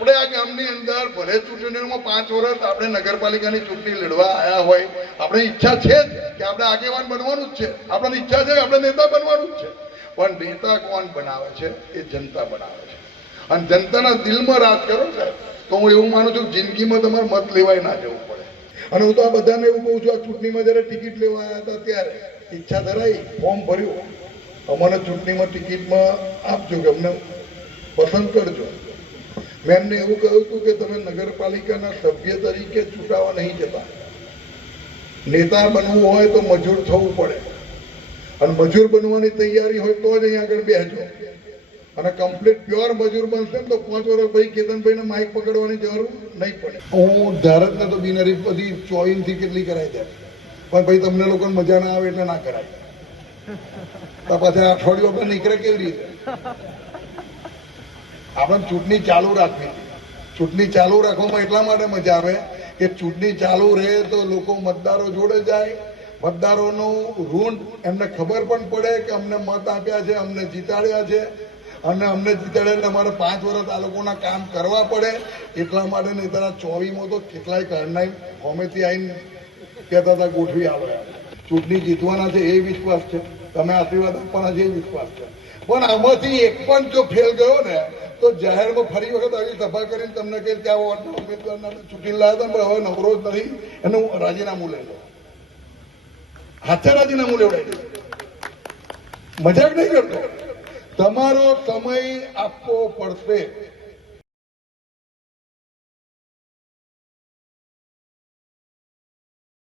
આપણે આ ગામની અંદર ભલે ચૂંટણીમાં 5 વર્ષ આપણે નગરપાલિકાની ચૂંટણી લડવા આવ્યા હોય, આપણી ઈચ્છા છે જ કે આપણે આગેવાન બનવાનું જ છે, આપણને ઈચ્છા છે કે આપણે નેતા બનવાનું જ છે, પણ નેતા કોણ બનાવે છે? એ જનતા બનાવે છે. અને જનતાના દિલમાં રાજ કરો સાહેબ, તો હું એવું માનું છું કે જિંદગીમાં તમારે મત લેવાય ના જવું પડે. અને હું તો આ બધાને એવું કહું છું, આ ચૂંટણીમાં જ્યારે ટિકિટ લેવા આવ્યા હતા ત્યારે ઈચ્છા ધરાઈ, ફોર્મ ભર્યું, અમને ચૂંટણીમાં ટિકિટમાં આપજો કે અમને પસંદ કરજો. મેં એમને એવું કહ્યું હતું કે તમે નગરપાલિકાના સભ્ય તરીકે ચૂંટાવા નહીં જતા, નેતા બનવું હોય તો મજૂર થવું પડે, અને મજૂર બનવાની તૈયારી હોય તો જ અહીંયા આગળ બેસજો. અને કમ્પ્લીટ પ્યોર મજૂર બનશે ને તો 5 વર્ષ ભાઈ કેતનભાઈને માઇક પકડવાની જરૂર નહીં પડે. હું ધારકને તો બિનહરીફ બધી ચોઈનથી કેટલી કરાવી દે, પણ ભાઈ તમને લોકોને મજા ના આવે એટલે ના કરાય. તો પાછા અઠવાડિયું આપણે નીકળે કેવી રીતે? આપણે ચૂંટણી ચાલુ રાખવી. ચૂંટણી ચાલુ રાખવામાં એટલા માટે મજા આવે કે ચૂંટણી ચાલુ રહે તો લોકો મતદારો જોડે જાય, મતદારોનું ઋણ એમને ખબર પણ પડે કે અમને મત આપ્યા છે, અમને જીતાડ્યા છે, અને અમને જીતાડે એટલે અમારે 5 વર્ષ આ લોકોના કામ કરવા પડે. એટલા માટે નેતાના 24માં તો કેટલાય કારણે હોમેથી આવીને કહેતા હતા ગોઠવી આવો. ચૂંટણી જીતવાના છે એ વિશ્વાસ છે, તમે આશીર્વાદ આપવાના છે એ વિશ્વાસ છે. પણ આમાંથી એક પણ જો ફેલ ગયો ને તો જાહેરમાં ફરી વખત આવી સભા કરીને તમને કહે કે આ ઉમેદવારના ચૂંટણી લાવ્યા હતા, હવે નવરો જ નથી, એનું રાજીનામું લઈ લો. હાથે રાજીનામું લેવડાવી દે. મજાક નહીં કરતો. તમારો સમય આપવો પડશે.